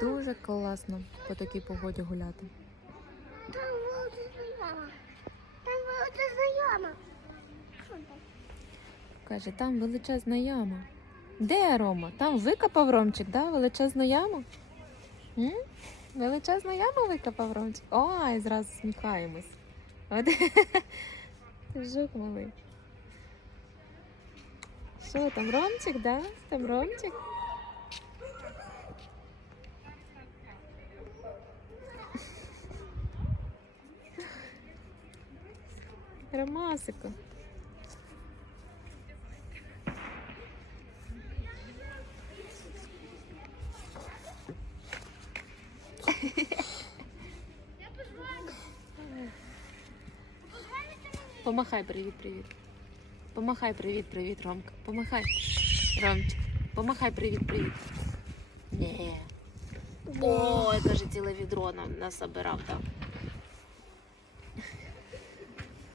Дуже класно по такій погоді гуляти. Там волода знайома. Там волода знайома. Каже, там величезна яма. Де Рома? Там викопав Ромчик, да? Величезну яму? М? Величезну яму викопав Ромчик. Ой, зразу сміхаємось. От. Ти жук малий. Що там, Ромчик, да? Там Ромчик? Ромасику. Помахай привіт, привіт. Помахай привіт, привіт, Ромка. Помахай. Ромчик. Помахай привіт, привіт. Ні. О, я каже, ціле відро нам насобирав там.